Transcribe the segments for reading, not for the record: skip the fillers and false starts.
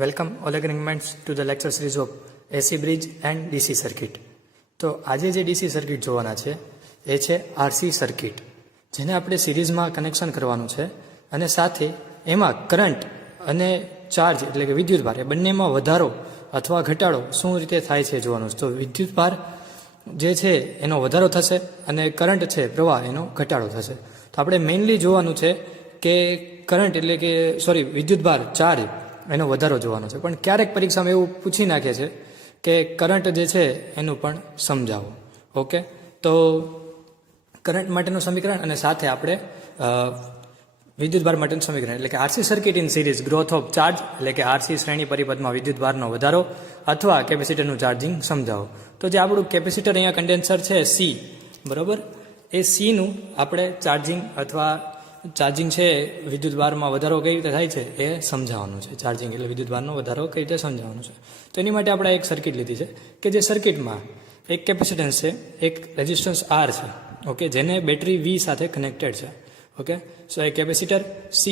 Welcome all agreements to the lecture series of AC bridge and DC circuit. તો આજે જે DC circuit જોવાના છે એ છે આરસી સર્કિટ, જેને આપણે સિરીઝમાં કનેક્શન કરવાનું છે અને સાથે એમાં કરંટ અને ચાર્જ એટલે કે વિદ્યુતભાર એ બંનેમાં વધારો અથવા ઘટાડો શું રીતે થાય છે જોવાનું છે. તો વિદ્યુતભાર જે છે એનો વધારો થશે અને કરંટ છે પ્રવાહ એનો ઘટાડો થશે. તો આપણે મેઇનલી જોવાનું છે કે કરંટ એટલે કે વિદ્યુતભાર ચાર્જ એનો વધારો જોવાનો છે. પણ ક્યારેક પરીક્ષામાં એવું પૂછી નાખે છે કે કરંટ જે છે એનું પણ સમજાવો. ઓકે, તો કરંટ માટેનું સમીકરણ અને સાથે આપણે વિદ્યુતભાર માટેનું સમીકરણ એટલે કે RC circuit in series growth of charge એટલે કે આરસી શ્રેણી પરિપથમાં વિદ્યુતભારનો વધારો અથવા કેપેસિટરનું ચાર્જિંગ સમજાવો. તો જે આપણું કેપેસિટર અહીંયા કન્ડેન્સર છે સી, બરાબર, એ સીનું આપણે ચાર્જિંગ છે વિદ્યુતભારમાં વધારો કઈ રીતે થાય છે એ સમજાવવાનું છે. ચાર્જિંગ એટલે વિદ્યુતભારનો વધારો કઈ રીતે સમજાવવાનું છે. તો એની માટે આપણે એક સર્કિટ લીધી છે કે જે સર્કિટમાં એક કેપેસિટન્સ છે, એક રેઝિસ્ટન્સ આર છે, ઓકે, જેને બેટરી વી સાથે કનેક્ટેડ છે. Okay, so a capacitor C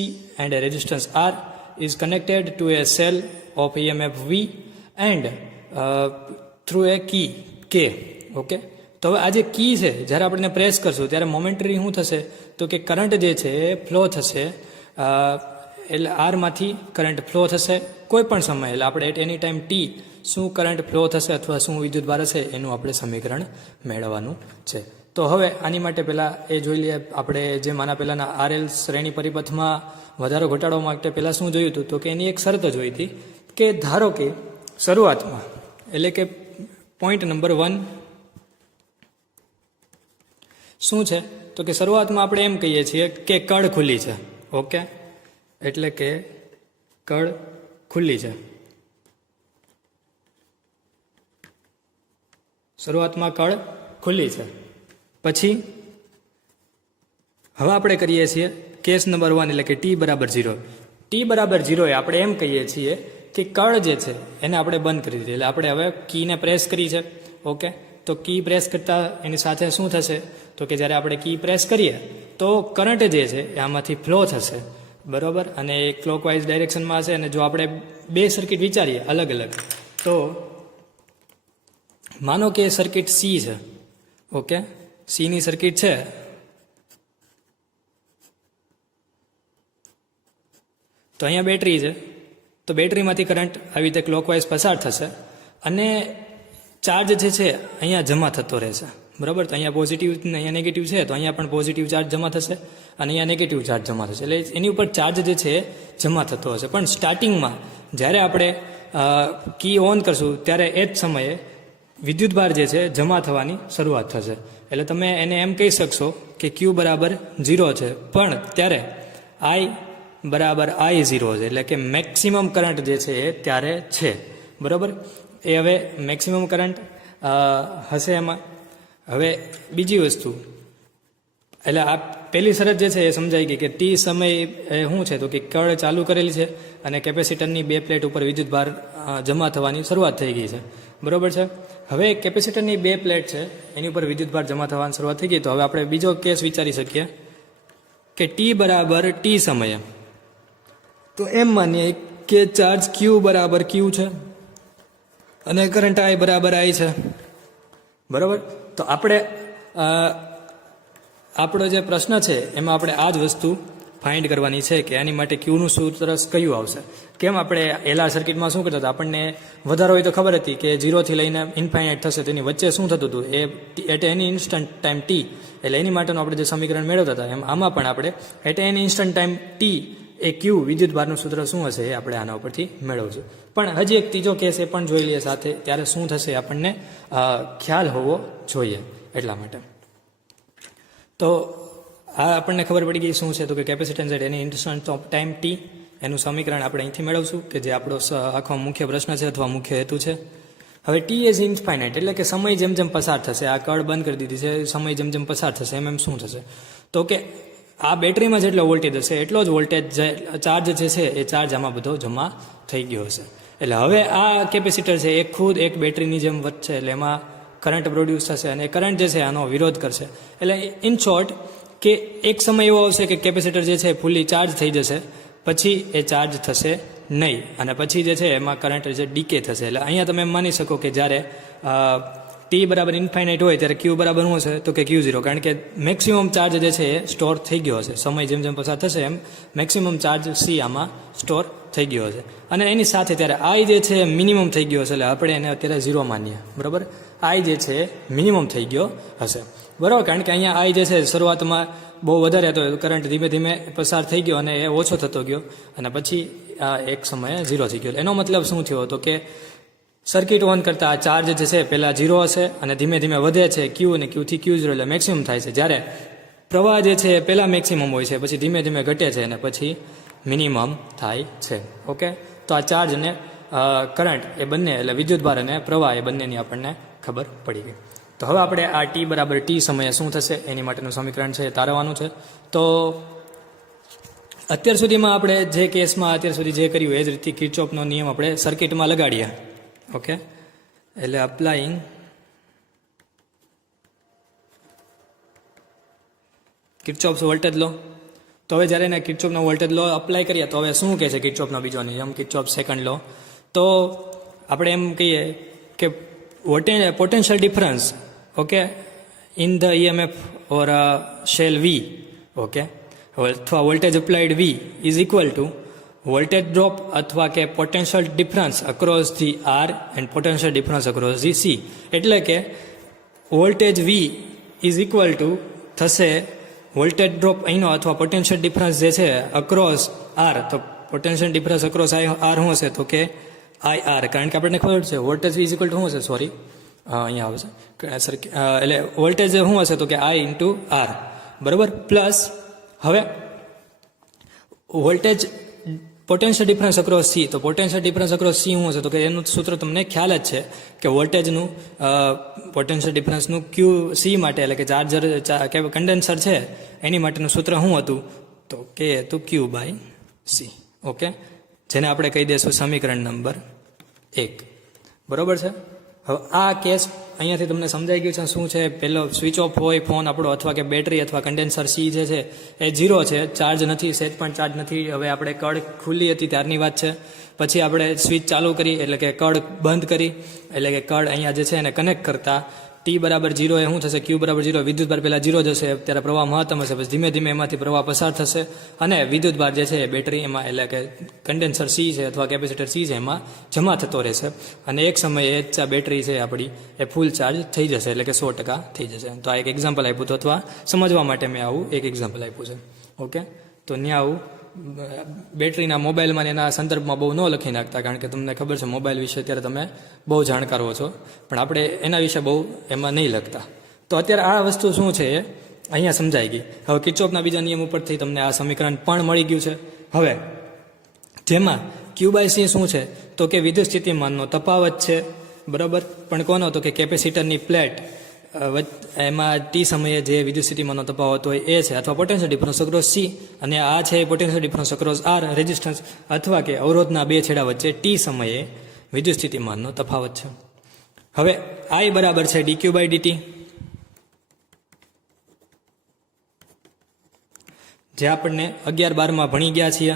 and a resistance R is connected to a cell of EMF V and through a key K. Okay, તો હવે આ જે કી છે જ્યારે આપણે પ્રેસ કરશું ત્યારે મોમેન્ટરી શું થશે તો કે કરંટ જે છે એ ફ્લો થશે, એટલે આરમાંથી કરંટ ફ્લો થશે કોઈ પણ સમય, એટલે આપણે એટ એની ટાઈમ ટી શું કરંટ ફ્લો થશે અથવા શું વિદ્યુતભાર હશે એનું આપણે સમીકરણ મેળવવાનું છે. તો હવે આની માટે પહેલાં એ જોઈ લઈએ આપણે જે આના પહેલાંના આરએલ શ્રેણી પરિપથમાં વધારો ઘટાડો માટે પહેલાં શું જોયું હતું તો કે એની એક શરત જોઈ હતી કે ધારો કે શરૂઆતમાં એટલે કે પોઈન્ટ નંબર 1 શું છે તો કે શરૂઆતમાં આપણે એમ કહીએ છીએ કે કળ ખુલ્લી છે. ઓકે, એટલે કે કળ ખુલ્લી છે. શરૂઆતમાં કળ ખુલ્લી છે. પછી હવે આપણે કરીએ છીએ કેસ નંબર 1 એટલે કે ટી બરાબર 0. ટી બરાબર 0 એ આપણે એમ કહીએ છીએ કે કળ જે છે એને આપણે બંધ કરી દીધી, એટલે આપણે હવે કીને પ્રેસ કરી છે. ઓકે, તો કી પ્રેસ કરતાં એની સાથે શું થશે તો કે જ્યારે આપણે કી પ્રેસ કરીએ તો કરંટ જે છે એ આમાંથી ફ્લો થશે, બરાબર, અને એ ક્લોકવાઇઝ ડાયરેક્શનમાં હશે. અને જો આપણે બે સર્કિટ વિચારીએ અલગ અલગ, તો માનો કે સર્કિટ સી છે. ઓકે, સીની સર્કિટ છે, તો અહીંયા બેટરી છે, તો બેટરીમાંથી કરંટ આવી રીતે ક્લોકવાઇઝ પસાર થશે અને ચાર્જ જે છે અહીંયા જમા થતો રહેશે, બરાબર. તો અહીંયા પોઝિટિવ અહીંયા નેગેટિવ છે, તો અહીંયા પણ પોઝિટિવ ચાર્જ જમા થશે અને અહીંયા નેગેટિવ ચાર્જ જમા થશે, એટલે એની ઉપર ચાર્જ જે છે એ જમા થતો હશે. પણ સ્ટાર્ટિંગમાં જ્યારે આપણે કી ઓન કરશું ત્યારે એ જ સમયે વિદ્યુતભાર જે છે જમા થવાની શરૂઆત થશે. એટલે તમે એને એમ કહી શકશો કે ક્યુ બરાબર 0 છે, પણ ત્યારે આઈ બરાબર I0 છે, એટલે કે મેક્સિમમ કરંટ જે છે એ ત્યારે છે, બરાબર. એ હવે મેક્સિમમ કરંટ હશે એમાં. હવે બીજી વસ્તુ, એટલે આ પહેલી શરત જે છે એ સમજાઈ ગઈ કે ટી સમય શું છે તો કે કળ ચાલુ કરેલી છે અને કેપેસિટરની બે પ્લેટ ઉપર વિદ્યુતભાર જમા થવાની શરૂઆત થઈ ગઈ છે, બરાબર છે. હવે કેપેસિટરની બે પ્લેટ છે એની ઉપર વિદ્યુતભાર જમા થવાની શરૂઆત થઈ ગઈ. તો હવે આપણે બીજો કેસ વિચારી શકીએ કે ટી બરાબર ટી સમયે, તો એમ માનીએ કે ચાર્જ ક્યુ બરાબર ક્યુ છે અને કરંટ આઈ બરાબર આઈ છે, બરાબર. તો આપણે આપણો જે પ્રશ્ન છે એમાં આપણે આ જ વસ્તુ ફાઇન્ડ કરવાની છે કે આની માટે ક્યુનું સૂત્ર કયું આવશે. કેમ આપણે એલઆર સર્કિટમાં શું કરતા હતા, આપણને વધારો હોય તો ખબર હતી કે 0 થી લઈને ઇન્ફાઇનાઇટ થશે, તેની વચ્ચે શું થતું હતું એ at any instant time T, એટલે એની માટેનું આપણે જે સમીકરણ મેળવતા હતા એમ આમાં પણ આપણે at any instant time T એ ક્યુ વિદ્યુતભારનું સૂત્ર શું હશે એ આપણે આના ઉપરથી મેળવશું. પણ હજી એક ત્રીજો કેસ એ પણ જોઈ લઈએ સાથે, ત્યારે શું થશે આપણને ખ્યાલ હોવો જોઈએ એટલા માટે. તો આ આપણને ખબર પડી ગઈ શું છે તો કે capacitance at any instant of time t, એનું સમીકરણ આપણે અહીંથી મેળવશું કે જે આપણો આખો મુખ્ય પ્રશ્ન છે અથવા મુખ્ય હેતુ છે. હવે ટી ઇઝ ઇન્ફાઇનાઇટ એટલે કે સમય જેમ જેમ પસાર થશે, આ કળ બંધ કરી દીધી છે, સમય જેમ જેમ પસાર થશે એમ શું થશે તો કે આ બેટરીમાં જેટલો વોલ્ટેજ હશે એટલો જ વોલ્ટેજ ચાર્જ જે છે એ ચાર્જ આમાં બધો જમા થઈ ગયો હશે. એટલે હવે આ કેપેસિટર છે એ ખુદ એક બેટરીની જેમ વધશે, એટલે એમાં કરંટ પ્રોડ્યુસ થશે અને કરંટ જે છે આનો વિરોધ કરશે. એટલે ઇન શોર્ટ કે એક સમય એવો આવશે કે કેપેસિટર જે છે ફૂલી ચાર્જ થઈ જશે, પછી એ ચાર્જ થશે નહીં, અને પછી જે છે એમાં કરંટ જે ડીકે થશે. એટલે અહીંયા તમે એમ માની શકો કે જ્યારે ટી બરાબર ઇન્ફાઇનાઇટ હોય ત્યારે ક્યુ બરાબર શું હશે તો કે Q0, કારણ કે મેક્સિમમ ચાર્જ જે છે એ સ્ટોર થઈ ગયો હશે. સમય જેમ જેમ પસાર થશે એમ મેક્સિમમ ચાર્જ સી આમાં સ્ટોર થઈ ગયો હશે. અને એની સાથે ત્યારે આઈ જે છે મિનિમમ થઈ ગયો હશે, એટલે આપણે એને અત્યારે 0 માનીએ. બરાબર, આઈ જે છે મિનિમમ થઈ ગયો હશે. બરાબર, કારણ કે અહીંયા આઈ જે છે શરૂઆતમાં બહુ વધારે હતો, કરંટ ધીમે ધીમે પસાર થઈ ગયો અને એ ઓછો થતો ગયો, અને પછી આ એક સમયે 0 થઈ ગયો. એનો મતલબ શું થયો હતો કે સર્કિટ ઓન કરતાં આ ચાર્જ જે છે પહેલાં 0 હશે અને ધીમે ધીમે વધે છે Q અને Q થી Q0 એટલે મેક્સિમમ થાય છે. જ્યારે પ્રવાહ જે છે પહેલાં મેક્સિમમ હોય છે, પછી ધીમે ધીમે ઘટે છે અને પછી મિનિમમ થાય છે. ઓકે, તો આ ચાર્જ અને કરંટ એ બંને એટલે વિદ્યુતભાર અને પ્રવાહ એ બંનેની આપણને ખબર પડી ગઈ. તો હવે આપણે આ ટી બરાબર ટી સમયે શું થશે એની માટેનું સમીકરણ છે એ તારવવાનું છે. તો અત્યાર સુધીમાં આપણે જે કેસમાં અત્યાર સુધી જે કર્યું એ જ રીતે કિર્ચોફનો નિયમ આપણે સર્કિટમાં લગાડીએ. ઓકે, એટલે અપ્લાઇંગ કિર્ચોફ્સ વોલ્ટેજ લો. તો હવે જ્યારે એને કિર્ચોફનો વોલ્ટેજ લો અપ્લાય કરીએ તો હવે શું કહે છે કિર્ચોફનો બીજો નિયમ, કિર્ચોફ સેકન્ડ લો. તો આપણે એમ કહીએ કે potential difference okay in the EMF or shall V, okay, અથવા voltage applied V is equal to voltage drop અથવા કે potential difference across the R and potential difference across the C. એટલે કે voltage V is equal to થશે voltage drop અહીંનો અથવા potential difference જે છે અક્રોસ R. તો પોટેન્શિયલ ડિફરન્સ અક્રોસ R શું હશે તો કે IR, કારણ કે આપણને ખબર છે voltage V is equal two શું હશે, સોરી અહીંયા આવશે એટલે વોલ્ટેજ શું હશે તો કે I ઇન્ટુ R. બરાબર, પ્લસ હવે voltage potential difference across C. તો પોટેન્શિયલ ડિફરન્સ અક્રોસ C શું હશે તો કે એનું સૂત્ર તમને ખ્યાલ જ છે કે વોલ્ટેજનું પોટેન્શિયલ ડિફરન્સનું QC માટે એટલે કે ચાર્જર કે કન્ડેન્સર છે એની માટેનું સૂત્ર શું હતું તો કે હતું Q/C. ઓકે, જેને આપણે કહી દઈશું સમીકરણ નંબર 1. બરાબર છે. હવે આ કેસ અહીંયાથી તમને સમજાઈ ગયું છે શું છે. પહેલો સ્વિચ ઓફ હોય ફોન આપણો અથવા કે બેટરી અથવા કન્ડેન્સર C જે છે એ 0 છે, ચાર્જ નથી, સેજ પણ ચાર્જ નથી. હવે આપણે કળ ખુલ્લી હતી ત્યારની વાત છે. પછી આપણે સ્વિચ ચાલુ કરી એટલે કે કળ બંધ કરી એટલે કે કળ અહીંયા જે છે એને કનેક્ટ કરતા ટી બરાબર 0 એ શું થશે Q બરાબર 0, વિદ્યુતભાર પહેલાં 0 જશે, ત્યારે પ્રવાહ મહત્તમ હશે, પછી ધીમે ધીમે એમાંથી પ્રવાહ પસાર થશે અને વિદ્યુતભાર જે છે બેટરી એમાં એટલે કે કન્ડેન્સર C છે અથવા કેપેસિટર C છે એમાં જમા થતો રહેશે અને એક સમયે બેટરી છે આપણી એ ફૂલ ચાર્જ થઈ જશે એટલે કે 100% થઈ જશે. તો આ એક એક્ઝામ્પલ આપ્યું હતું અથવા સમજવા માટે મેં આવું એક એક્ઝામ્પલ આપ્યું છે. ઓકે, તો ત્યાં આવું બેટરીના મોબાઈલમાં એના સંદર્ભમાં બહુ ન લખી નાખતા, કારણ કે તમને ખબર છે મોબાઈલ વિશે અત્યારે તમે બહુ જાણકાર હો છો, પણ આપણે એના વિશે બહુ એમાં નહીં લખતા. તો અત્યારે આ વસ્તુ શું છે એ અહીંયા સમજાઈ ગઈ. હવે કિર્ચોફના બીજા નિયમ ઉપરથી તમને આ સમીકરણ પણ મળી ગયું છે. હવે જેમાં Q/C શું છે તો કે વિદ્યુત સ્થિતિમાનનો તફાવત છે. બરાબર, પણ કોનો તો કે કેપેસિટરની પ્લેટ એમાં ટી સમયે જે વિદ્યુત સ્થિતિમાનનો તફાવત હોય એ છે, અથવા પોટેન્શિયલ ડિફરન્સ અક્રોસ C, અને આ છે potential difference across R resistance અથવા કે અવરોધના બે છેડા વચ્ચે ટી સમયે વિદ્યુત સ્થિતિમાનનો તફાવત છે. હવે I બરાબર છે dQ/dt, જે આપણને 11-12માં ભણી ગયા છીએ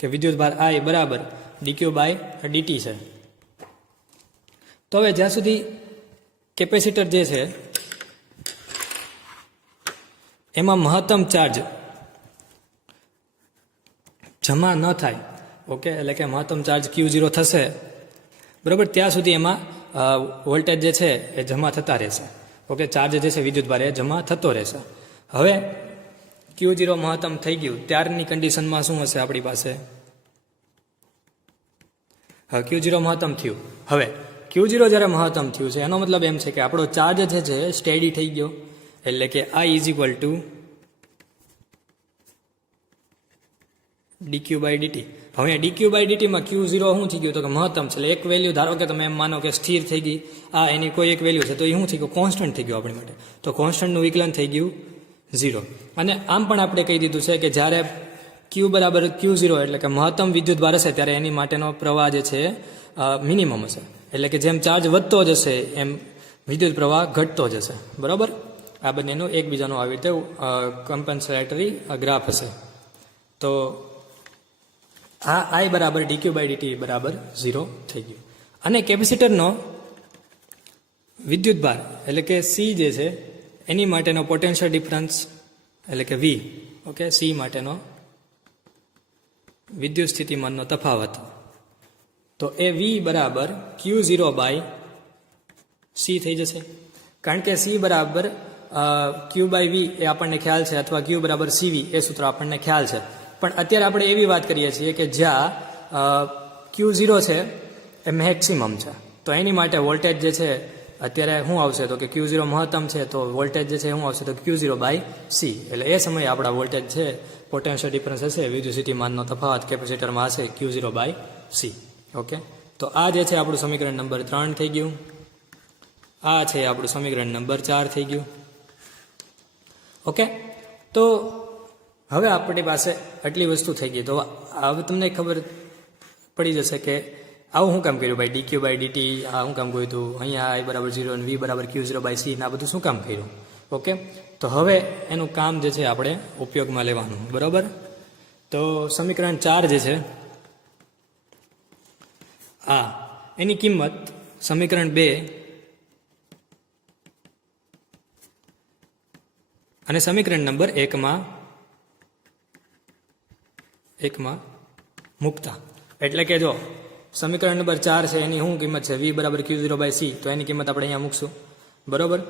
કે વિદ્યુતભાર I બરાબર dQ/dt છે. તો હવે જ્યાં સુધી કેપેસિટર જે છે એમાં મહત્તમ ચાર્જ જમા ન થાય, ઓકે, એટલે કે મહત્તમ ચાર્જ Q0 થશે, બરાબર, ત્યાં સુધી એમાં વોલ્ટેજ જે છે એ જમા થતા રહેશે. ઓકે, ચાર્જ જે છે વિદ્યુતભાર એ જમા થતો રહેશે. હવે Q0 મહત્તમ થઈ ગયું ત્યારની કન્ડિશનમાં શું હશે આપણી પાસે, હવે Q0 મહત્તમ થયું. હવે Q0 જ્યારે મહત્તમ થયું છે એનો મતલબ એમ છે કે આપણો ચાર્જ જે છે સ્ટેડી થઈ ગયો, એટલે કે I is equal two dQ/dt. હવે dQ/dt માં Q0 શું થઈ ગયું તો કે મહત્તમ છે, એટલે એક વેલ્યુ ધારો કે તમે એમ માનો કે સ્થિર થઈ ગઈ, આ એની કોઈ એક વેલ્યુ છે તો એ શું થઈ ગયું કોન્સ્ટન્ટ થઈ ગયું આપણી માટે, તો કોન્સ્ટન્ટનું વિકલન થઈ ગયું 0. અને આમ પણ આપણે કહી દીધું છે કે જ્યારે Q બરાબર Q0 એટલે કે મહત્તમ વિદ્યુતભાર હશે ત્યારે એની માટેનો પ્રવાહ જે છે મિનિમમ હશે, એટલે કે જેમ ચાર્જ વધતો જશે એમ વિદ્યુત પ્રવાહ ઘટતો જશે. બરાબર, આ બંનેનું એકબીજાનું આવી રીતે કમ્પન્સેટરી ગ્રાફ હશે. તો આ આઈ બરાબર ડીક્યુ બાય ડીટી બરાબર 0 થઈ ગયું. અને કેપેસિટરનો વિદ્યુતભાર એટલે કે સી જે છે એની માટેનો પોટેન્શિયલ ડિફરન્સ એટલે કે વી, ઓકે, સી માટેનો વિદ્યુત સ્થિતિમાનનો તફાવત, તો એ વી બરાબર Q0 બાય સી થઈ જશે. કારણ કે સી બરાબર ક્યુ બાય વી એ આપણને ખ્યાલ છે, અથવા ક્યુ બરાબર સીવી એ સૂત્ર આપણને ખ્યાલ છે. પણ અત્યારે આપણે એવી વાત કરીએ છીએ કે જ્યાં Q0 છે એ મેક્સિમમ છે, તો એની માટે વોલ્ટેજ જે છે અત્યારે શું આવશે, તો કે Q0 મહત્તમ છે, તો વોલ્ટેજ જે છે શું આવશે, તો Q0 બાય સી. એટલે એ સમયે આપણા વોલ્ટેજ છે, પોટેન્શિયલ ડિફરન્સ હશે, વિદ્યુત સ્થિતિમાનનો તફાવત કેપેસિટરમાં હશે Q0 બાય સી. ઓકે, તો આ જે છે આપણું સમીકરણ નંબર 3 થઈ ગયું. આ છે આપણું સમીકરણ નંબર 4 થઈ ગયું. ઓકે, તો હવે આપણી પાસે આટલી વસ્તુ થઈ ગઈ. તો હવે તમને ખબર પડી જશે કે આવું શું કામ કર્યું ભાઈ, ડીક્યુ બાય ડીટી આ શું કામ કર્યું હતું, અહીંયા આઈ બરાબર 0 અને વી બરાબર Q0 બાય સી, આ બધું શું કામ કર્યું. ઓકે, તો હવે એનું કામ જે છે આપણે ઉપયોગમાં લેવાનું, બરાબર. તો સમીકરણ 4 જે છે આ એની કિંમત સમીકરણ 2 અને સમીકરણ નંબર 1 માં મૂકતા, એટલે કે જો સમીકરણ નંબર 4 છે એની શું કિંમત છે, વી બરાબર Q0 બાય સી, તો એની કિંમત આપણે અહીંયા મૂકશું, બરાબર.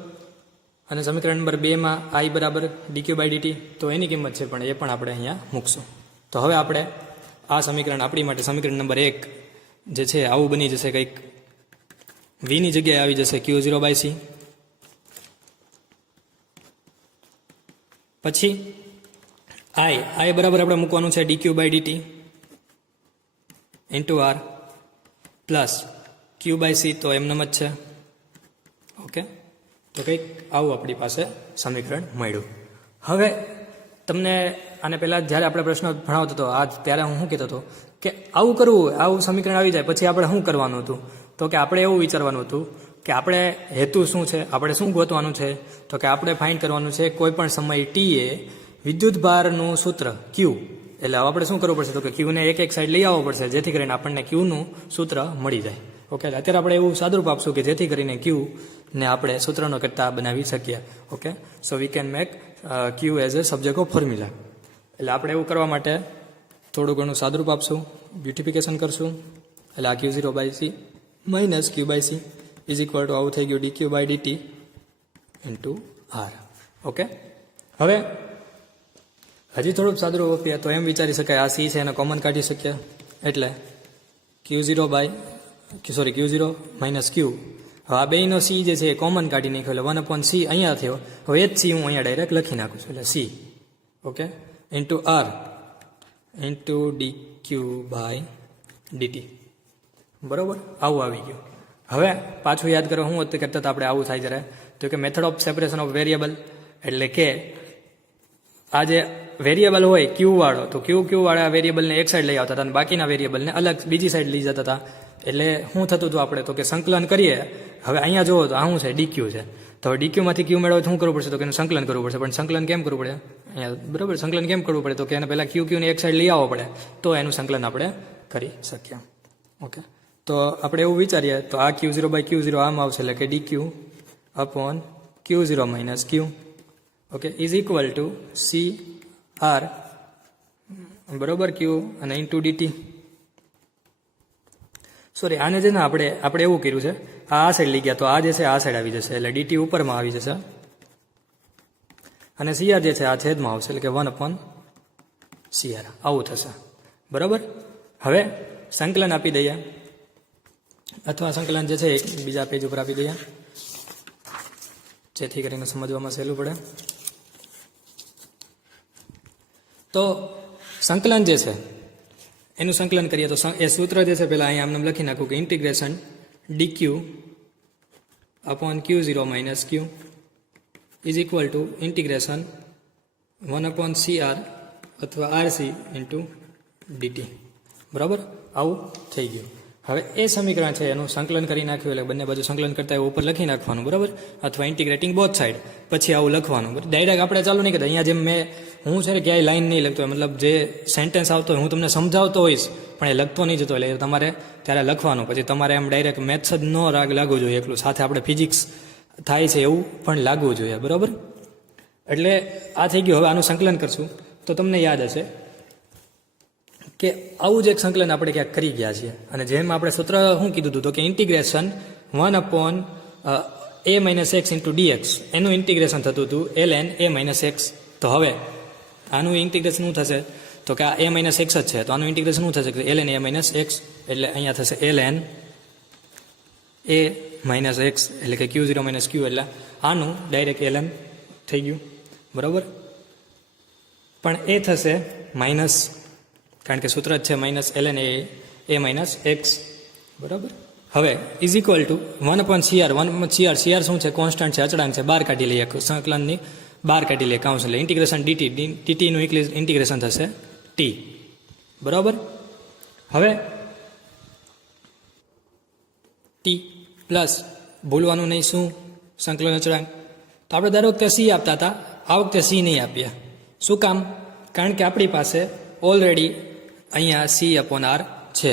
અને સમીકરણ નંબર 2 માં આઈ બરાબર ડીક્યુ બાય ડીટી, તો એની કિંમત છે પણ એ પણ આપણે અહીંયા મૂકશું. તો હવે આપણે આ સમીકરણ આપણી માટે સમીકરણ નંબર 1 જે છે આવું બની જશે, કંઈક વીની જગ્યાએ આવી જશે Q0 બાય સી. પછી આઈ બરાબર આપણે મૂકવાનું છે dq by dt into R plus q by C, તો એમનેમ જ છે. ઓકે, તો કંઈક આવું આપણી પાસે સમીકરણ મળ્યું. હવે તમને આને પહેલાં જ્યારે આપણે પ્રશ્ન ભણાવતો હતો ત્યારે હું શું કહેતો હતો કે આવું કરવું હોય, આવું સમીકરણ આવી જાય પછી આપણે શું કરવાનું હતું, તો કે આપણે એવું વિચારવાનું હતું કે આપણે હેતુ શું છે, આપણે શું ગોતવાનું છે, તો કે આપણે ફાઇન્ડ કરવાનું છે કોઈ પણ સમય ટી એ વિદ્યુતભારનું સૂત્ર ક્યુ. એટલે આપણે શું કરવું પડશે, તો કે ક્યુને એક સાઈડ લઈ આવવો પડશે, જેથી કરીને આપણને ક્યુનું સૂત્ર મળી જાય. ઓકે, અત્યારે આપણે એવું સાદુરૂપ આપશું કે જેથી કરીને ક્યુને આપણે સૂત્રનો કરતા બનાવી શકીએ. Okay, so we can make Q as a subject of formula. એટલે આપણે એવું કરવા માટે થોડું ઘણું સાદુરૂપ આપશું, બ્યુટિફિકેશન કરશું. એટલે આ Q0 by C minus q by C is equal to આવું થઈ ગયું dq by dt into R. Okay, હવે હજી થોડુંક સાદુરૂપ આપીએ તો એમ વિચારી શકાય આ સી છે એને કોમન કાઢી શકીએ, એટલે Q0 માઇનસ ક્યુ. હવે આ બેનો સી જે છે એ કોમન કાઢી નાખ્યો, એટલે 1/c અહીંયા થયો. હવે એ જ સી હું અહીંયા ડાયરેક્ટ લખી નાખું છું, એટલે C, okay, into R into dq by dt, બરાબર. આવું આવી ગયું. હવે પાછું યાદ કરો, હું કરતા આપણે આવું થાય જ્યારે, તો કે method of separation of variable, એટલે કે આ જે વેરિયેબલ હોય ક્યુ વાળો, તો ક્યુ વાળા વેરિયેબલને એક સાઈડ લઈ આવતા હતા અને બાકીના વેરિયેબલને અલગ બીજી સાઈડ લઈ જતા હતા. એટલે શું થતું હતું આપણે, તો કે સંકલન કરીએ. હવે અહીંયા જુઓ તો આ શું છે, ડીક્યુ છે, તો હવે ડીક્યુમાંથી ક્યુ મેળવવા શું કરવું પડશે, તો કે એનું સંકલન કરવું પડશે. પણ સંકલન કેમ કરવું પડે અહીંયા, બરાબર, સંકલન કેમ કરવું પડે, તો કે એને પહેલાં ક્યુને એક સાઈડ લઈ આવવો પડે, તો એનું સંકલન આપણે કરી શકીએ. ઓકે, તો આપણે એવું વિચારીએ તો આ Q0 બાય Q0 આમ આવશે, એટલે કે dq upon Q0 minus q, okay, is equal to C R, બરોબર, ક્યુ અને ઇન્ટુ ડીટી. સોરી, આને છે ને આપણે એવું કર્યું છે, આ સાઈડ લઈ ગયા તો આ જે છે આ સાઈડ આવી જશે, એટલે ડીટી ઉપરમાં આવી જશે અને સીઆર જે છે આ છેદમાં આવશે, એટલે કે 1/CR આવું થશે, બરાબર. હવે સંકલન આપી દઈએ, અથવા સંકલન જે છે એક બીજા પેજ ઉપર આપી દઈએ, જેથી કરીને સમજવામાં સહેલું પડે. તો સંકલન જે છે એનું સંકલન કરીએ તો એ સૂત્ર જે છે પહેલાં અહીંયા આમને લખી નાખું કે integration DQ upon Q0 minus Q is equal two integration 1/CR અથવા RC ઇન્ટુ ડીટી, બરાબર. આવું થઈ ગયું. હવે એ સમીકરણ છે એનું સંકલન કરી નાખ્યું, એટલે બંને બાજુ સંકલન કરતા એવું ઉપર લખી નાખવાનું, બરાબર, અથવા ઇન્ટિગ્રેટિંગ બોથ સાઈડ, પછી આવું લખવાનું. ડાયરેક્ટ આપણે ચાલુ નહીં કરતા, અહીંયા જેમ મેં હું છે ને ક્યાંય લાઈન નહીં લખતો હોય, મતલબ જે સેન્ટેન્સ આવતો હોય હું તમને સમજાવતો હોઈશ પણ એ લખતો નહીં જતો, એટલે તમારે ત્યારે લખવાનું. પછી તમારે એમ ડાયરેક્ટ મેથ્સ જ ન લાગવું જોઈએ, એકલું સાથે આપણે ફિઝિક્સ થાય છે એવું પણ લાગવું જોઈએ, બરાબર. એટલે આ થઈ ગયું. હવે આનું સંકલન કરશું તો તમને યાદ હશે કે આવું જ એક સંકલન આપણે ક્યાંક કરી ગયા છીએ, અને જેમ આપણે સૂત્ર શું કીધું હતું તો કે ઇન્ટિગ્રેશન 1/a-x ઇન્ટુ dx એનું ઇન્ટિગ્રેશન થતું હતું ln a-x. તો હવે આનું ઇન્ટિગ્રેશન શું થશે તો કે આ a-x જ છે, તો આનું ઇન્ટિગ્રેશન શું થશે કે ln a-x, એટલે અહીંયા થશે ln a-x, એટલે કે q0 - q, એટલે આનું ડાયરેક્ટ ln થઈ ગયું, બરાબર. પણ એ થશે માઇનસ, કારણ કે સૂત્ર જ છે માઇનસ ln a-x, બરાબર. હવે is equal two 1/CR. 1/CR, CR શું છે? કોન્સ્ટન્ટ છે, અચળાંક છે, બહાર કાઢી લઈએ, સંકલનની બહાર કાઢી લઈએ કાઉન્સ, એટલે ઇન્ટિગ્રેશન ડીટીનું ઇન્ટિગ્રેશન થશે ટી, બરાબર. હવે ટી પ્લસ ભૂલવાનું નહીં શું સંકલન અચળાંક, તો આપણે દર વખતે સી આપતા હતા, આ વખતે સી નહીં આપ્યા. શું કામ? કારણ કે આપણી પાસે ઓલરેડી અહીંયા C/R છે,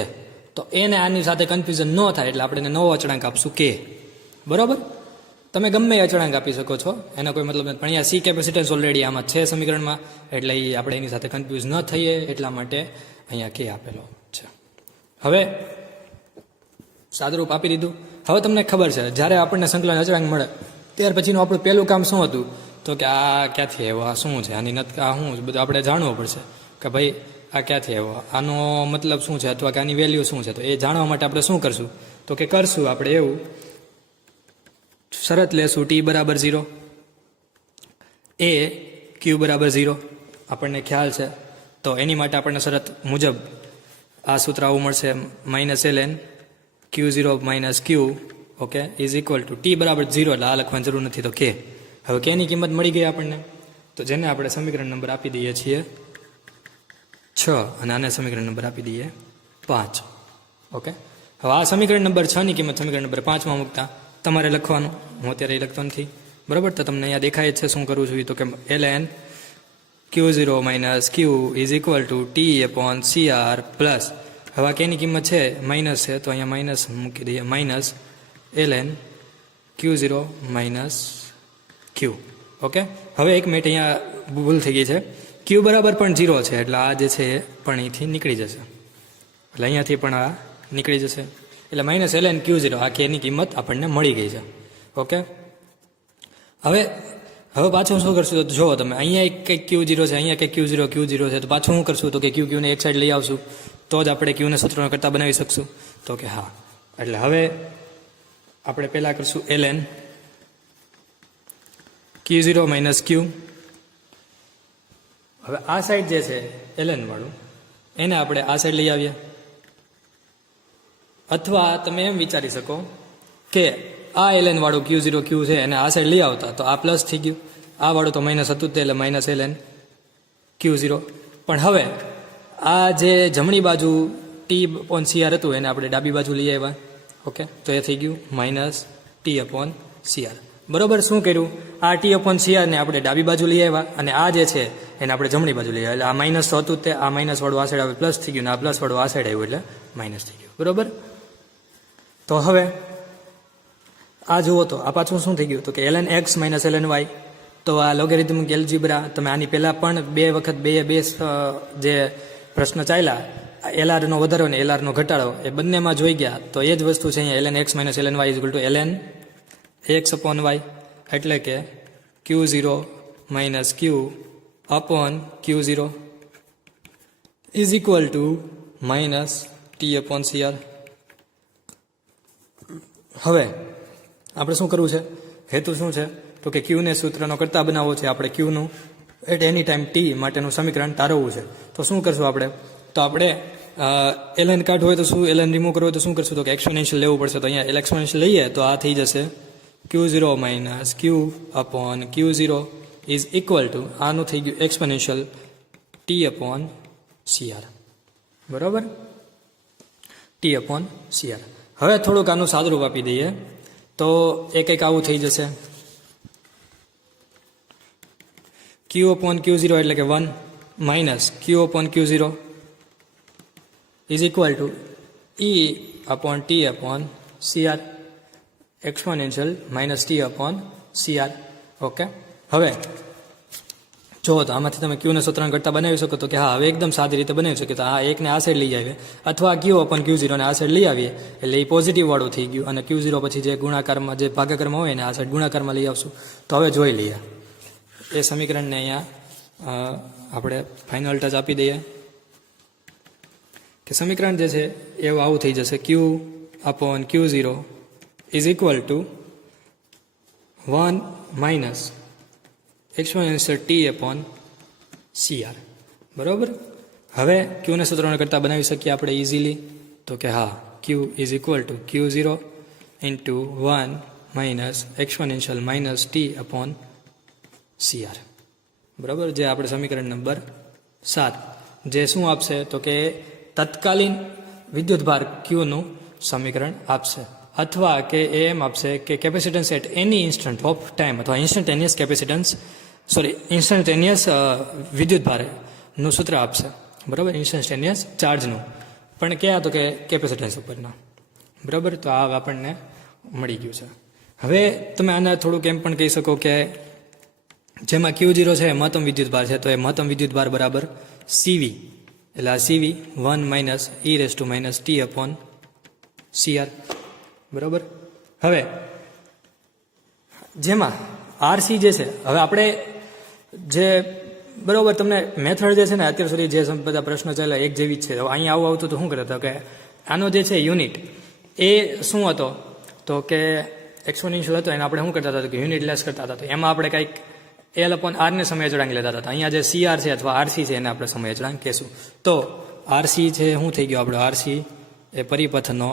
તો એને આની સાથે કન્ફ્યુઝન ન થાય એટલે આપણે એને નવો અચળાંક આપશું કે, બરાબર. તમે ગમે એ અચળાંક આપી શકો છો, એનો કોઈ મતલબ નથી, પણ અહીંયા સી કેપેસિટન્સ ઓલરેડી આમાં છે સમીકરણમાં, એટલે એ આપણે એની સાથે કન્ફ્યુઝ ન થઈએ એટલા માટે અહીંયા કે આપેલો છે. હવે સાદુરૂપ આપી દીધું. હવે તમને ખબર છે જ્યારે આપણને સંકલન અચળાંક મળે ત્યાર પછીનું આપણું પહેલું કામ શું હતું તો કે આ ક્યાંથી આવ્યો, આ શું છે, આની આ શું બધું આપણે જાણવું પડશે કે ભાઈ આ ક્યાંથી આવ્યો, આનો મતલબ શું છે, અથવા કે આની વેલ્યુ શું છે. તો એ જાણવા માટે આપણે શું કરશું તો કે કરશું આપણે એવું, શરત લેશું t = 0, a q = 0, આપણને ખ્યાલ છે. તો એની માટે આપણને શરત મુજબ આ સૂત્ર આવું મળશે, -ln q0 - q, okay, is equal two t = 0, એટલે આ લખવાની જરૂર નથી. તો કે હવે કેની કિંમત મળી ગઈ આપણને, તો જેને આપણે સમીકરણ નંબર આપી દઈએ છીએ 6, અને આને સમીકરણ નંબર આપી દઈએ 5. ઓકે, હવે આ સમીકરણ નંબર 6 ની કિંમત સમીકરણ નંબર 5 માં મૂકતા તમારે લખવાનું, હું અત્યારે એ લખતો નથી, બરાબર. તો તમને અહીંયા દેખાય જ છે શું કરવું જોઈએ, તો કે ln q0 - q is equal two t/CR plus, હવે કેની કિંમત છે માઇનસ છે, તો અહીંયા માઇનસ મૂકી દઈએ, minus ln q0 - q. Okay, હવે એક મિનિટ, અહીંયા ભૂલ થઈ ગઈ છે, q બરાબર પણ 0 છે, એટલે આ જે છે એ પણ અહીંથી નીકળી જશે, એટલે અહીંયાથી પણ આ નીકળી જશે, એટલે -ln q0, આ કેની કિંમત આપણને મળી ગઈ છે. ઓકે, હવે પાછું શું કરશું તો જુઓ તમે, અહીંયા કંઈક q0 છે, અહીંયા કંઈક q0 છે, તો પાછું શું કરશું તો કે q ને એક સાઈડ લઈ આવશું, તો જ આપણે qને સૂત્રનો કરતા બનાવી શકશું. તો કે હા, એટલે હવે આપણે પહેલાં કરશું ln q0 - q. હવે આ સાઈડ જે છે ln વાળું, એને આપણે આ સાઈડ લઈ આવીએ, અથવા તમે એમ વિચારી શકો કે આ ln વાળું q0 q છે એને આ સાઈડ લઈ આવતા તો આ પ્લસ થઈ ગયું, આ વાળું તો માઇનસ હતું તે, એટલે -ln q0. પણ હવે આ જે જમણી બાજુ t/CR હતું એને આપણે ડાબી બાજુ લઈ આવ્યા. ઓકે, તો એ થઈ ગયું -t/CR. બરોબર, શું કર્યું, આ t/CR ને આપણે ડાબી બાજુ લઈ આવ્યા, અને આ જે છે એને આપણે જમણી બાજુ લઈ આવ્યા, એટલે આ માઇનસ તો હતું તે, આ માઇનસ વાળું આ સાઈડ આવે પ્લસ થઈ ગયું, ને આ પ્લસ વાળું આ સાઈડ આવ્યું એટલે માઇનસ થઈ ગયું, બરોબર. તો હવે આ જુઓ તો આ પાછું શું થઈ ગયું તો કે ln x - ln y. તો આ લોગેરિધમિક એલ્જીબ્રા તમે આની પહેલાં પણ બે વખત બે જે પ્રશ્ન ચાલ્યા, LR નો વધારો ને LR નો ઘટાડો, એ બંનેમાં જોઈ ગયા, તો એ જ વસ્તુ છે અહીંયા, ln x - ln y is equal two ln x/y, એટલે કે q0 - q upon q0 is equal two -t/CR. હવે આપણે શું કરવું છે, હેતુ શું છે તો કે ક્યુને સૂત્રનો કરતા બનાવવો છે, આપણે ક્યુનું એટ એની ટાઈમ ટી માટેનું સમીકરણ તારવવું છે. તો શું કરશું આપણે, તો આપણે ln કાઢવું હોય તો શું, ln રિમૂવ કરવું હોય તો શું કરશું તો કે એક્સપોનેન્શિયલ લેવું પડશે. તો અહીંયા એક્સપોનેન્શિયલ લઈએ તો આ થઈ જશે q0 - q upon q0 is equal two, આનું થઈ ગયું એક્સપોનેન્શિયલ t/CR, બરાબર, t/CR. હવે થોડુંક આનું સાદુરૂપ આપી દઈએ તો એ કંઈક આવું થઈ જશે. ક્યુ અપોન ક્યુ ઝીરો એટલે કે 1 minus q upon Q zero is equal to e upon t upon CR exponential minus T upon CR. Okay, હવે જુઓ તો આમાંથી તમે ક્યુને સૂત્રણ કરતા બનાવી શકો તો કે હા હવે એકદમ સાદી રીતે બનાવી શકીએ તો આ એકને આ સાઈડ લઈ આવીએ અથવા ક્યુ અપોન ક્યુ ઝીરોને આ સાઈડ લઈ આવીએ એટલે એ પોઝિટિવ વાળું થઈ ગયું અને ક્યુ ઝીરો પછી જે ગુણાકારમાં જે ભાગાકારમાં હોય ને આ સાઈડ ગુણાકારમાં લઈ આવશું. તો હવે જોઈ લઈએ એ સમીકરણને અહીંયા આપણે ફાઇનલ ટચ આપી દઈએ કે સમીકરણ જે છે એવું આવું થઈ જશે Q upon Q zero is equal to 1 minus exponential T upon CR. બરાબર, હવે ક્યુને સૂત્રોને કરતાં બનાવી શકીએ આપણે ઇઝીલી તો કે હા Q is equal to Q zero into 1 minus exponential minus T upon CR. બરાબર, જે આપણે સમીકરણ નંબર 7 જે શું આપશે તો કે તત્કાલીન વિદ્યુતભાર ક્યુનું સમીકરણ આપશે અથવા કે એ એમ આપશે કે capacitance at any instant of time અથવા ઇન્સ્ટન્ટેનિયસ ઇન્સ્ટન્ટેનિયસ વિદ્યુતભારનું સૂત્ર આપશે. બરાબર, ઇન્સ્ટન્ટેનિયસ ચાર્જનું પણ ક્યાં તો કે કેપેસિટન્સ ઉપરના. બરાબર, તો આ આપણને મળી ગયું છે. હવે તમે આને થોડુંક એમ પણ કહી શકો કે જેમાં ક્યુ ઝીરો છે મહત્તમ વિદ્યુતભાર છે તો એ મહત્તમ વિદ્યુતભાર બરાબર સીવી એટલે આ CV 1 minus e raise to minus T upon CR. બરાબર, હવે જેમાં આરસી જે છે હવે આપણે જે બરાબર તમને મેથડ જે છે ને અત્યાર સુધી જે બધા પ્રશ્નો ચાલ્યા એક જેવી જ છે. અહીંયા આવું આવતું તો શું કરે તો કે આનો જે છે યુનિટ એ શું હતો તો કે એક્સપોનેન્શિયલ હતો એને આપણે શું કરતા હતા કે યુનિટ લેસ કરતા હતા. તો એમાં આપણે કંઈક એલ અપોન આરને સમય અચળાંક લેતા હતા. અહીંયા જે સીઆર છે અથવા આરસી છે એને આપણે સમય અચળાંક કહેશું. તો આરસી છે શું થઈ ગયો આપણો આરસી એ પરિપથનો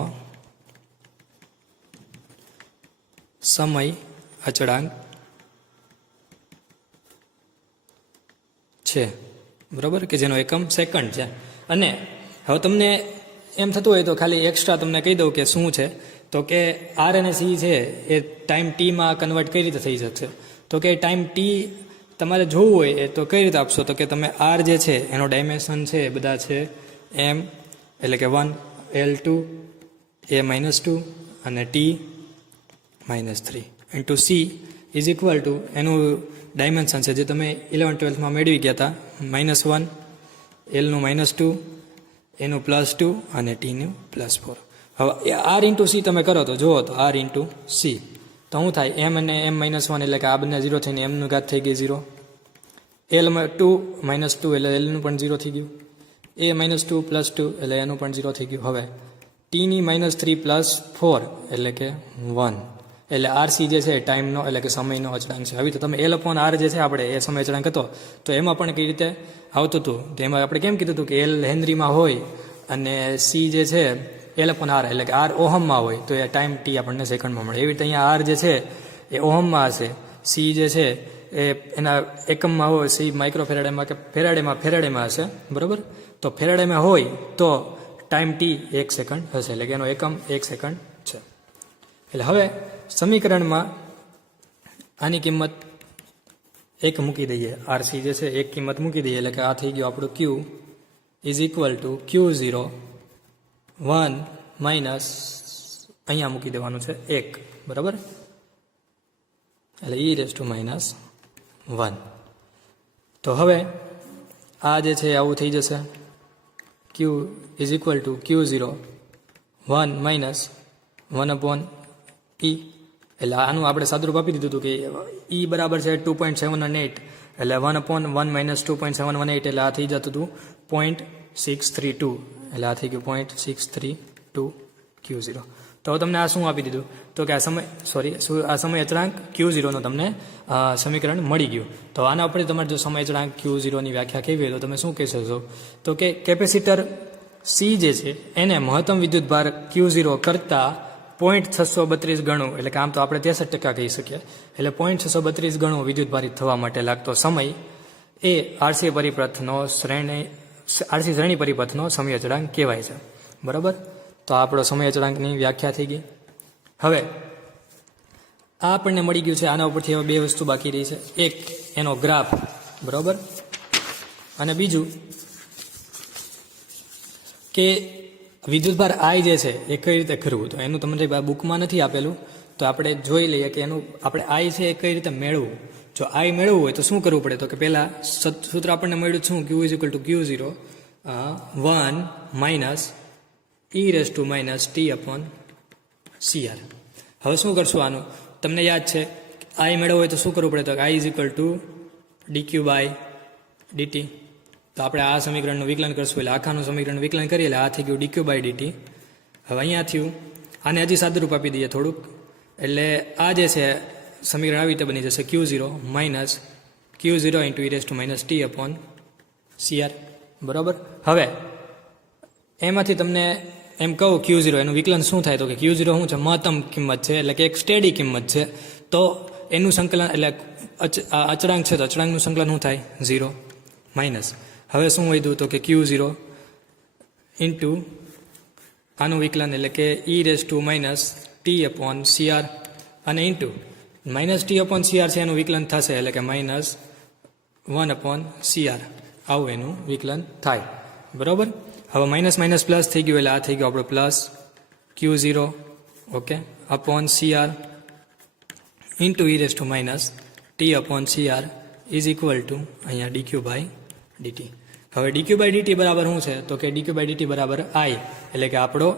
સમય અચળાંક છે. બરાબર, કે જેનો એકમ સેકન્ડ છે. અને હવે તમને એમ થતું હોય તો ખાલી એક્સ્ટ્રા તમને કહી દઉં કે શું છે તો કે આર અને સી છે એ ટાઈમ ટીમાં કન્વર્ટ કઈ રીતે થઈ શકશે તો કે ટાઈમ ટી તમારે જોવું હોય તો કઈ રીતે આપશો તો કે તમે આર જે છે એનો ડાયમેન્શન છે બધા છે એમ એટલે કે 1 L2 A -2 અને T -3 into C is equal two એનું ડાયમેન્શન છે જે તમે 11-12માં મેળવી ગયા હતા -1 Lનું -2 એનું +2 અને Tનું +4. હવે આર ઇન્ટુ સી તમે કરો તો જુઓ તો આર ઇન્ટુ સી તો શું થાય એમ અને એમ -1 એટલે કે આ બંને 0 થઈને એમનું ઘાત થઈ ગઈ 0 L2 -2 એટલે એલનું પણ 0 થઈ ગયું A -2 +2 એટલે એનું પણ 0 થઈ ગયું. હવે Tની -3 +4 એટલે કે 1 એટલે આરસી જે છે ટાઈમનો એટલે કે સમયનો અચળાંક છે. હવે તો તમે એલ અપોન આર જે છે આપણે એ સમય અચળાંક હતો તો એમાં પણ કઈ રીતે આવતું હતું તો એમાં આપણે કેમ કીધું હતું કે એલ હેનરીમાં હોય અને સી જે છે એલ અપોન આર એટલે કે આર ઓહમમાં હોય તો એ ટાઈમ ટી આપણને સેકન્ડમાં મળે. એવી રીતે અહીંયા આર જે છે એ ઓહમમાં હશે, સી જે છે એ એના એકમમાં હોય, સી માઇક્રોફેરાડેમાં કે ફેરાડેમાં હશે. બરાબર, તો ફેરાડેમાં હોય તો ટાઈમ ટી 1 સેકન્ડ હશે એટલે કે એનો એકમ 1 સેકન્ડ છે. એટલે હવે સમીકરણમાં આની કિંમત 1 મૂકી દઈએ, આરસી જે છે 1 કિંમત મૂકી દઈએ એટલે કે આ થઈ ગયું આપણું Q is equal to Q zero 1 minus અહીંયા મૂકી દેવાનું છે 1. બરાબર, એટલે ઈ રેસ ટુ -1. તો હવે આ જે છે આવું થઈ જશે Q is equal to Q zero 1 minus 1 upon E એટલે આનું આપણે સાદુરૂપ આપી દીધું હતું કે ઈ બરાબર છે 2.718 એટલે 1 અપોન 1 માઇનસ 2.718 એટલે આ થઈ જતું હતું 0.632 એટલે આ થઈ ગયું 0.632 ક્યુ ઝીરો. તો તમને આ શું આપી દીધું તો કે આ સમય અચળાંક ક્યુ ઝીરોનો તમને સમીકરણ મળી ગયું. તો આના ઉપર તમારે જો સમય અચળાંક ક્યુ ઝીરોની વ્યાખ્યા કેવી હોય તો તમે શું કહી શકશો તો કે કેપેસિટર સી જે છે એને મહત્તમ વિદ્યુતભાર ક્યુ ઝીરો કરતાં 0.632 ગણું એટલે કે આમ તો આપણે 63% કહી શકીએ એટલે 0.632 ગણું વિદ્યુતભારિત થવા માટે લાગતો સમય એ આરસી શ્રેણી પરિપથનો સમય અચળાંક કહેવાય છે. બરાબર, તો આપણો સમય અચળાંકની વ્યાખ્યા થઈ ગઈ. હવે આ આપણને મળી ગયું છે. આના ઉપરથી હવે બે વસ્તુ બાકી રહી છે. એક એનો ગ્રાફ બરાબર. અને બીજું કે વિદ્યુતભાર આઈ જે છે એ કઈ રીતે કરવું, તો એનું તમને બુકમાં નથી આપેલું, તો આપણે જોઈ લઈએ કે એનું આપણે આઈ છે એ કઈ રીતે મેળવવું. જો આઈ મેળવવું હોય તો શું કરવું પડે, તો કે પહેલાં સૂત્ર આપણને મળ્યું શું, Q is equal to Q0 1 minus e raise to minus T upon CR. હવે શું કરશું આનું, તમને યાદ છે આઈ મેળવવું હોય તો શું કરવું પડે, તો I is equal to dq by dt. તો આપણે આ સમીકરણનું વિકલન કરશું એટલે આખાનું સમીકરણ વિકલન કરીએ એટલે આ થઈ ગયું dq બાય dt. હવે અહીંયા થયું, આને હજી સાદુરૂપ આપી દઈએ થોડુંક, એટલે આ જે છે સમીકરણ આવી રીતે બની જશે Q0 minus Q0 into e raise to minus T upon CR. બરાબર. હવે એમાંથી તમને એમ કહું Q0 એનું વિકલન શું થાય, તો કે Q0 શું છે, મહત્તમ કિંમત છે, એટલે કે એક સ્ટેડી કિંમત છે, તો એનું સંકલન એટલે અચળાંક છે તો અચળાંકનું સંકલન શું થાય 0 માઇનસ. હવે શું વધ્યું, તો કે Q0 ઇન્ટુ આનું વિકલન એટલે કે e raise to minus T upon CR અને into minus T upon CR છે એનું વિકલન થશે એટલે કે માઇનસ 1 અપોન CR, આવું એનું વિકલન થાય. બરાબર. હવે માઇનસ માઇનસ પ્લસ થઈ ગયું એટલે આ થઈ ગયું આપણું plus Q0 okay upon CR into e raise to minus T upon CR is equal to અહીંયા dq બાય dt. હવે dq બાય dt બરાબર શું છે, તો કે dq બાય dt બરાબર I, એટલે કે આપણો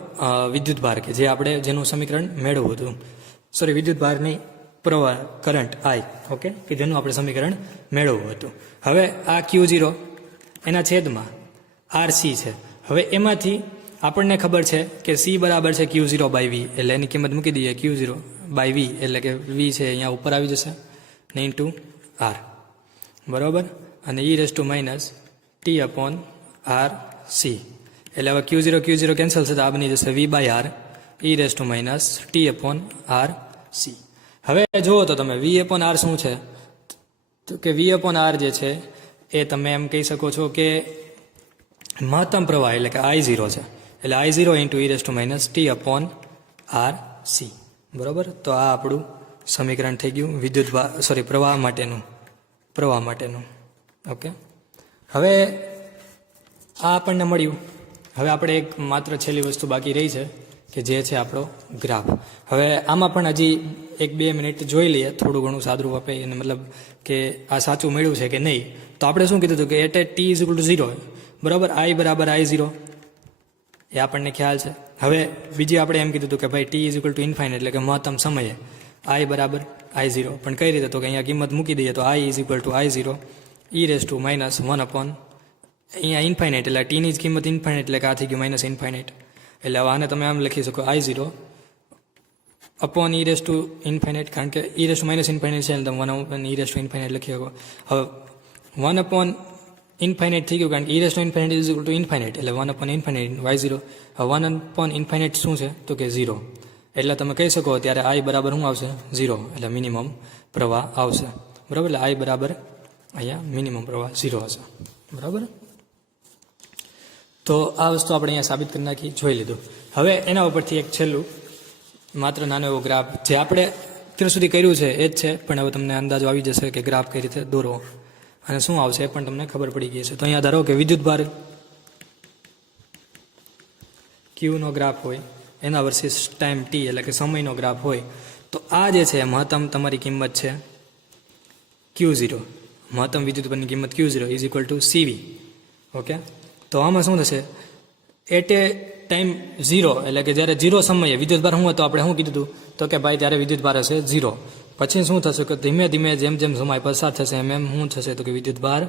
વિદ્યુતભાર કે જે આપણે જેનું સમીકરણ મેળવવું હતું, સોરી વિદ્યુતભારની પ્રવાહ કરંટ I, ઓકે, કે જેનું આપણે સમીકરણ મેળવવું હતું. હવે આ Q0 એના છેદમાં RC છે. હવે એમાંથી આપણને ખબર છે કે C બરાબર છે Q0 બાય V, એટલે એની કિંમત મૂકી દઈએ Q0 બાય V, એટલે કે V છે અહીંયા ઉપર આવી જશે ને ઇન્ટુ R. બરાબર. અને e raise to minus T upon RC, એટલે હવે Q0 કેન્સલ થશે તો આ બની જશે V by R e raise to minus T upon RC. હવે જુઓ તો તમે V અપોન R શું છે, તો કે V અપોન R જે છે એ તમે એમ કહી શકો છો કે મહત્તમ પ્રવાહ એટલે કે I0 છે, એટલે I0 into e raise to minus T upon RC. બરાબર. તો આ આપણું સમીકરણ થઈ ગયું પ્રવાહ માટેનું. ઓકે. હવે આ આપણને મળ્યું. હવે આપણે એક માત્ર છેલ્લી વસ્તુ બાકી રહી છે કે જે છે આપણો ગ્રાફ. હવે આમાં પણ હજી 1-2 મિનિટ જોઈ લઈએ, થોડું ઘણું સાદુરૂપ આપે એને, મતલબ કે આ સાચું મળ્યું છે કે નહીં. તો આપણે શું કીધું હતું કે at t is equal to 0, બરાબર, I બરાબર I0 એ આપણને ખ્યાલ છે. હવે બીજી આપણે એમ કીધું હતું કે ભાઈ t is equal to infinite, એટલે કે મહત્તમ સમયે I બરાબર I0, પણ કઈ રીતે, તો કે અહીંયા કિંમત મૂકી દઈએ તો I is equal to I0 e raise to minus 1 upon અહીંયા ઇન્ફાઇનાઇટ, એટલે ટીની જ કિંમત ઇન્ફાઇનાઇટ, એટલે કે આ થઈ ગયું માઇનસ ઇન્ફાઇનાઇટ. એટલે હવે આને તમે આમ લખી શકો I0 upon e raise to infinite, કારણ કે e raise to minus infinite છે એટલે તમે 1 upon e raise to infinite લખી શકો. હવે 1 અપોન ઇન્ફાઇનાઇટ થઈ ગયું, કારણ કે e raise to infinite is equal to infinite, એટલે 1 અપોન ઇન્ફાઇનાઇટ Y0. હવે 1 અપોન ઇન્ફાઇનાઇટ શું છે, તો કે 0, એટલે તમે કહી શકો ત્યારે I બરાબર શું આવશે 0, એટલે મિનિમમ પ્રવાહ આવશે. બરાબર. એટલે I બરાબર અહીંયા મિનિમમ પ્રવાહ 0 હશે. બરાબર. તો આ વસ્તુ આપણે અહીંયા સાબિત કરી નાખી, જોઈ લીધું. હવે એના ઉપરથી એક છેલ્લું માત્ર નાનો એવો ગ્રાફ જે આપણે અત્યાર સુધી કર્યું છે એ જ છે, પણ હવે તમને અંદાજો આવી જશે કે ગ્રાફ કઈ રીતે દોરવો અને શું આવશે એ પણ તમને ખબર પડી ગઈ છે. તો અહીંયા ધારો કે વિદ્યુતભાર Qનો ગ્રાફ હોય, એના વર્સિસ ટાઈમ T, એટલે કે સમયનો ગ્રાફ હોય, તો આ જે છે મહત્તમ તમારી કિંમત છે Q0, મહત્તમ વિદ્યુતભારની કિંમત Q0 is equal two CV. Okay. તો આમાં શું થશે, એટ એ ટાઈમ 0, એટલે કે જ્યારે 0 સમયે વિદ્યુતભાર શું હતો, આપણે શું કીધું હતું, તો કે ભાઈ ત્યારે વિદ્યુતભાર હશે 0. પછી શું થશે કે ધીમે ધીમે જેમ જેમ સમય પસાર થશે એમ શું થશે, તો કે વિદ્યુતભાર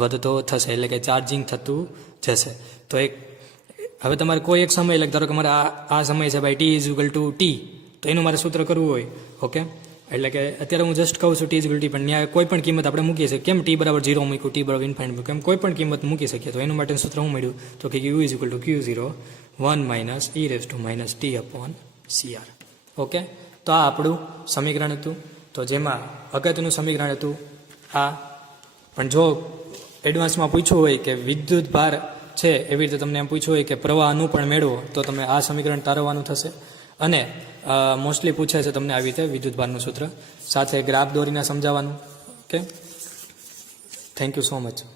વધતો થશે, એટલે કે ચાર્જિંગ થતું જશે. તો હવે તમારે કોઈ એક સમય, એટલે ધારો કે મારે આ સમય છે ભાઈ T is equal two T, તો એનું મારે સૂત્ર કરવું હોય. ઓકે. એટલે કે અત્યારે હું જસ્ટ કહું છું T is equal two T, પણ ત્યાં કોઈ પણ કિંમત આપણે મૂકી શકીએ. કેમ T બરાબર 0 મૂક્યું, T બરાબર ઇન્ફાઇનાઇટ મૂક્યું, એમ કોઈ પણ કિંમત મૂકી શકીએ. તો એનું માટેનું સૂત્ર શું મળ્યું, તો કે U is equal to Q0 1 minus e raise to minus T upon CR. Okay. તો આ આપણું સમીકરણ હતું. તો જેમાં અગત્યનું સમીકરણ હતું આ. પણ જો એડવાન્સમાં પૂછવું હોય કે વિદ્યુત ભાર છે એવી રીતે તમને એમ પૂછવું હોય કે પ્રવાહનું પણ મેળવો, તો તમે આ સમીકરણ તારવવાનું થશે. અને મોસ્ટલી પૂછે છે તમને આવી રીતે વિદ્યુતભારનું સૂત્ર સાથે ગ્રાફ દોરીને સમજાવવાનું. Okay. Thank thank you so much.